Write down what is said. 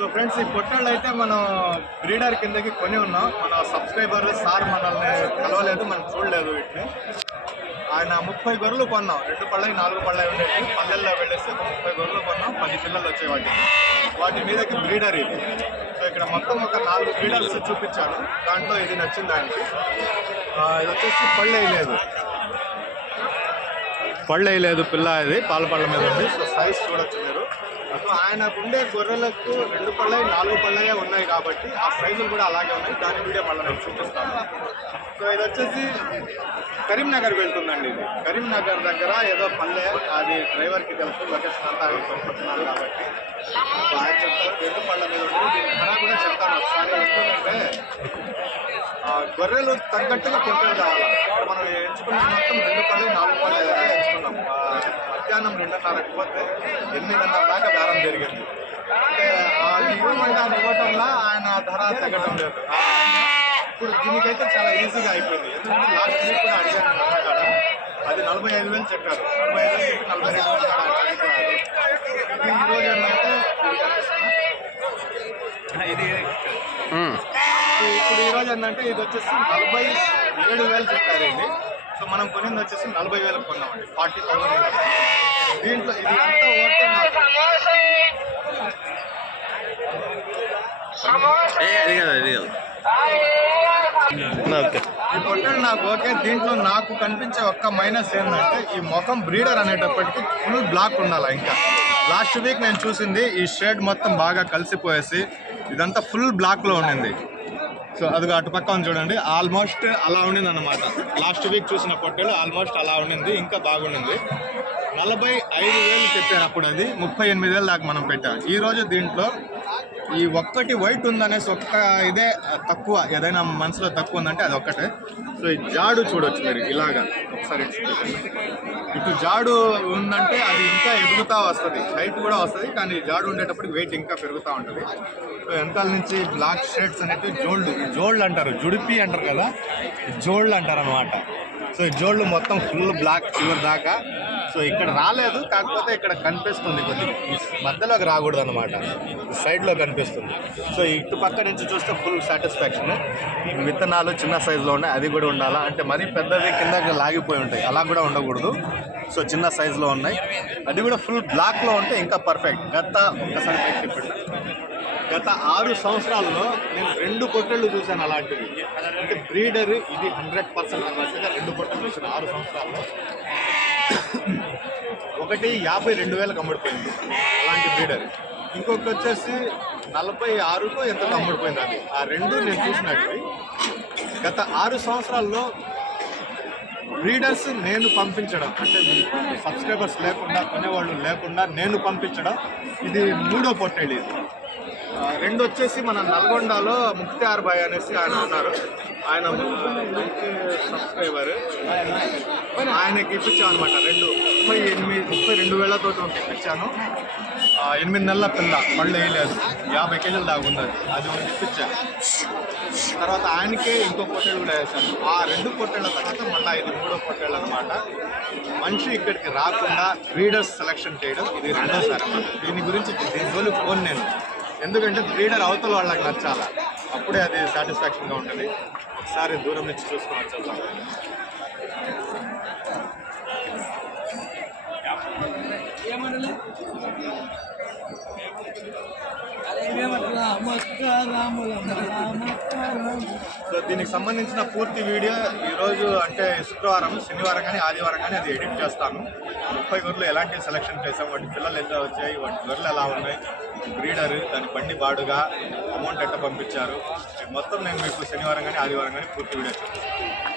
So friends ఈ పొట్టేళ్ళు అయితే మనం బ్రీడర్ కిందకి కొని ఉన్నాం. మన సబ్స్క్రైబర్ సార్ మనల్ని కలవలేదు మనం చూడలేదు వీటిని. ఆయన ముప్పై గొర్రెలు కొన్నాం. రెండు పళ్ళవి నాలుగు పళ్ళవి ఉండేవి పల్లెల్లో వెళ్ళేసి ఒక ముప్పై గొర్రెలు కొన్నాం. పది పిల్లలు వచ్చే వాటికి. వాటి మీదకి బ్రీడర్ ఇది. సో ఇక్కడ మొత్తం ఒక నాలుగు బ్రీడర్స్ చూపించాను. దాంట్లో ఇది నచ్చింది ఆయనకి. ఇది వచ్చేసి పళ్ళు వేయలేదు పళ్ళు వేయలేదు పిల్ల ఇది. పాల పళ్ళ మీద ఉంది. సో సైజ్ చూడొచ్చు మీరు. సో ఆయనకు ఉండే గొర్రెలకు రెండు పళ్ళవి నాలుగు పళ్ళవే ఉన్నాయి కాబట్టి ఆ ప్రైజులు కూడా అలాగే ఉన్నాయి. దాని వీడియో మళ్ళీ నేను చూపిస్తాను. సో ఇది వచ్చేసి కరీంనగర్ వెళ్తుందండి ఇది. కరీంనగర్ దగ్గర ఏదో పల్లె అది డ్రైవర్కి తెలుసు లొకేషన్ అంతా ఆయన పంపుతున్నారు కాబట్టి. ఆయన చెప్తారు రెండు పళ్ళ మీద ఉంటుంది దీని ధర కూడా చెప్తాను. ఒకసారి ఎందుకంటే ఆ, గొర్రెలు తగ్గట్టుగా పొట్టలు కావాలి. మనం ఎంచుకున్న మొత్తం రెండు పళ్ళు నాలుగు పళ్ళు ఏదైనా ఎంచుకున్నాం. మధ్యాహ్నం రెండున్నరకు పోతే ఎనిమిదిన్నర దాకా బేరం జరిగింది. ఇవ్వమంటే ఆయన ఇవ్వటంలో ఆయన ధర తగ్గడం లేదు. ఇప్పుడు దీనికైతే చాలా ఈజీగా అయిపోయింది. ఎందుకంటే లాస్ట్ వీక్ కూడా అడిగాను అది నలభై ఐదు వేలు చెప్పారు. నలభై ఐదు వేలు నలభై రెండు వేలు కూడా ఆయన అడుగుతున్నారు ఇది ఈ రోజు ఏంటంటే ఇది ఇప్పుడు- ఇప్పుడు ఈ రోజు ఏంటంటే ఇది వచ్చేసి నలభై ఏడు వేలు చెప్పారు ఇది. సో మనం కొనింది వచ్చేసి నలభై వేలకు కొన్నామండి. ఫార్టీ థౌసండ్ దీంట్లో ఇది ఈ పొట్టలు నాకు ఓకే దీంట్లో నాకు కనిపించే ఒక్క మైనస్ ఏంటంటే ఈ ముఖం బ్రీడర్ అనేటప్పటికి ఫుల్ బ్లాక్ ఉండాలి ఇంకా. లాస్ట్ వీక్ నేను చూసింది ఈ షేడ్ మొత్తం బాగా కలిసిపోయేసి ఇదంతా ఫుల్ బ్లాక్లో ఉండింది. సో అది అటు పక్క ఉంది చూడండి. ఆల్మోస్ట్ అలా ఉండింది అనమాట లాస్ట్ వీక్ చూసిన పొట్టేలు ఆల్మోస్ట్ అలా ఉండింది ఇంకా బాగుండింది. నలభై ఐదు వేలు చెప్పారు అప్పుడు అది ముప్పై ఎనిమిది వేలు దాకా మనం పెట్టాం. ఈ రోజు దీంట్లో ఈ ఒక్కటి వైట్ ఉందనేసి ఒక్క ఇదే తక్కువ ఏదైనా మనసులో తక్కువ ఉందంటే అది ఒక్కటే. సో ఈ జాడు చూడొచ్చు మీరు ఇలాగా ఒకసారి ఇటు జాడు ఉందంటే అది ఇంకా ఎదుగుతా వస్తుంది. హైట్ కూడా వస్తుంది కానీ జాడు ఉండేటప్పటికి వెయిట్ ఇంకా పెరుగుతూ ఉంటుంది. సో ఎంతల నుంచి బ్లాక్ షేడ్స్ అనేవి జోళ్ళు జోళ్ళు అంటారు జుడిపి అంటారు కదా? జోళ్ళు అంటారు అనమాట సో ఈ జోళ్ళు మొత్తం ఫుల్ బ్లాక్ చివరి దాకా. సో ఇక్కడ రాలేదు కాకపోతే ఇక్కడ కనిపిస్తుంది కొద్దిగా మధ్యలోకి రాకూడదు అనమాట సైడ్లో కనిపిస్తుంది. సో ఇటు పక్క నుంచి చూస్తే ఫుల్ సాటిస్ఫాక్షన్. విత్తనాలు చిన్న సైజులో ఉన్నాయి. అది కూడా ఉండాలా? అంటే మరీ పెద్దది కింద లాగిపోయి ఉంటాయి. అలా కూడా ఉండకూడదు. సో చిన్న సైజులో ఉన్నాయి. అది కూడా ఫుల్ బ్లాక్లో ఉంటే ఇంకా పర్ఫెక్ట్. గత ఒక్కసారి పైకి గత ఆరు సంవత్సరాల్లో నేను రెండు పొట్టెళ్ళు చూశాను అలాంటివి. అంటే బ్రీడర్ ఇది హండ్రెడ్ పర్సెంట్ అన్నట్టుగా రెండు పొట్టెలు చూసిన ఆరు సంవత్సరాల్లో. ఒకటి యాభై రెండు వేలకు అమ్ముడిపోయింది. అలాంటి బ్రీడర్. ఇంకొకటి వచ్చేసి నలభై ఆరుకు ఎంత అమ్ముడిపోయింది అది. ఆ రెండు నేను చూసినట్టు. గత ఆరు సంవత్సరాల్లో బ్రీడర్స్ నేను పంపించడం అంటే సబ్స్క్రైబర్స్ లేకుండా కొనేవాళ్ళు లేకుండా నేను పంపించడం ఇది మూడో పొట్టేళ్ళు ఇది. రెండు వచ్చేసి మన నల్గొండలో ముక్తియార్ బాయ్ అనేసి ఆయన ఉన్నారు. ఆయన సబ్స్క్రైబర్. ఆయనకి ఇప్పించాను అనమాట రెండు ముప్పై ఎనిమిది ముప్పై రెండు వేలతో ఇప్పించాను. ఎనిమిది నెలల పిల్ల మళ్ళీ వేయలేదు. యాభై కేజీలు దాగుంది అది. ఒకటి ఇప్పించాను తర్వాత ఆయనకే ఇంకో పొట్టేళ్ళు కూడా వేసాను ఆ రెండు పొట్టేళ్ళ తర్వాత మళ్ళీ ఇది మూడో పొట్టేళ్ళు అనమాట మనిషి ఇక్కడికి రాకుండా బ్రీడర్స్ సెలెక్షన్ చేయడం ఇది రెండోసారి అన్నమాట. దీని గురించి దీని జోలి ఫోన్ నేను. ఎందుకంటే బ్రీడర్ అవతల వాళ్ళకి నచ్చాలా? అప్పుడే అది సాటిస్ఫాక్షన్గా ఉంటుంది. ఒకసారి దూరం నుంచి చూసుకొని వచ్చేద్దాం. సో దీనికి సంబంధించిన పూర్తి వీడియో ఈరోజు అంటే శుక్రవారం శనివారం కానీ ఆదివారం కానీ అది ఎడిట్ చేస్తాను. ముప్పై గొర్రెలు ఎలాంటి సెలెక్షన్ చేసాం? వాటి పిల్లలు ఎంత వచ్చాయి? వాటి గొర్రెలు ఎలా ఉన్నాయి? బ్రీడర్ దాని బండి బాడుగా అమౌంట్ ఎట్ట పంపించారు? మొత్తం నేను మీకు శనివారం కానీ ఆదివారం కానీ పూర్తి వీడియో చూపిస్తాను.